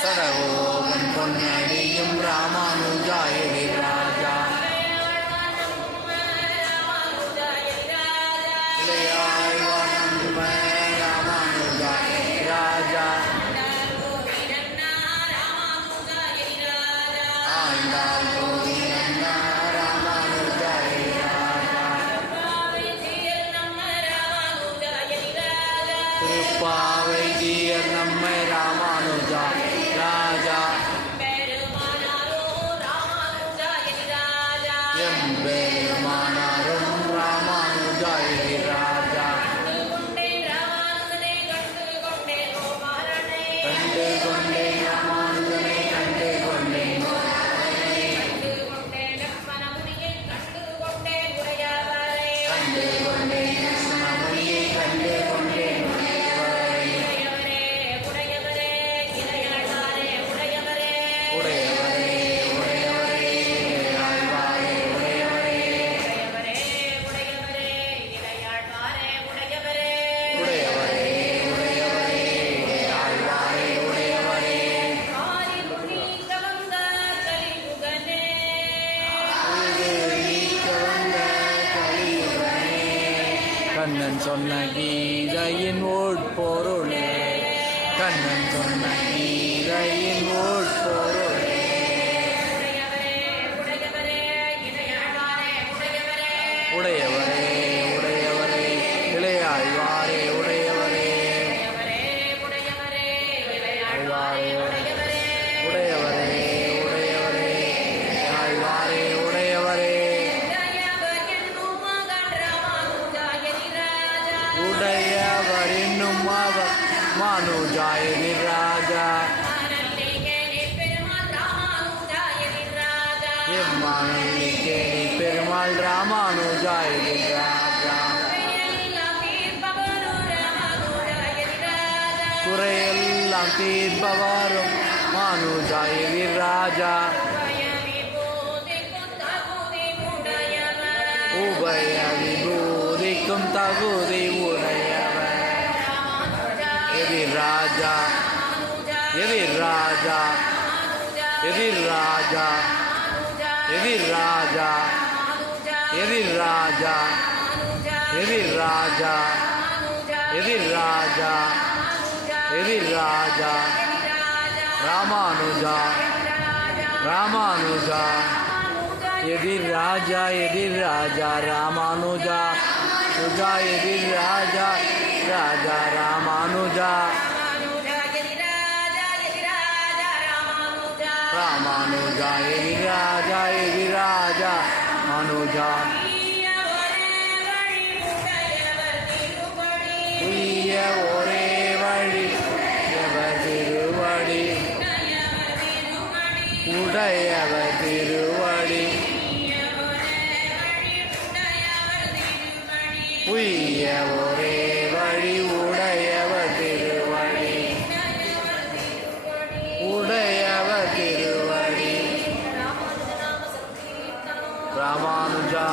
சடகோபன் பொன்னடியும் ராமானுஜாயதி ராஜா இளையாழ்வான் ராமானுஜாயதி ராஜா ஆண்டாள் கோவிந்தா ராமானுஜாயதி ராஜா திருப்பாவை ஜீயர் நம்மை ராமானுஜா ராஜா எம்பெருமானாரும் ராமானுஜாயதி ராஜா கண்டு கொண்டேன் ராமானுஜனை கண்டு கொண்டேன் கண்டு கொண்டேன் கிருஷ்ணமுனியை கண்டு கொண்டேன் கண்ணன் சொன்ன கீதையின் உட்பொருளே கண்ணன் சொன்ன கீதையின் உட்பொருளே உடையவரே உடையவரே இளையாழ்வாரே உடையவரே ஆழ்வாரே உடையவரே உடையவரே ஆழ்வாரே உடையவரே உடையவர் என்னும் அவர் மானுஜாயதி ராஜா எம்மானுக்கே பெருமாள் ராமானுஜாயதி ராஜா குறையெல்லாம் தீர்ப்பவரும் மானுஜாயதி ராஜா உபய விபூதிக்கும் தகுதி உடையவர் எதிராஜா எதிராஜா எதிராஜா எதிராஜா எதிராஜா எதிராஜா எதிராஜா எதிராஜா ராமானுஜா ராமானுஜா எதிராஜா எதிராஜா ராமானுஜா சுஜா எதிராஜா ராஜா ராமானுஜா ராமானுஜா எதிராஜா எதிராஜா மனுஜா ஒரே வழி எவர் திருவடி உடையவர் திருவடி உய்ய ஒரே வழி உடையவர் திருவடி உடையவர் திருவடி ராமானுஜா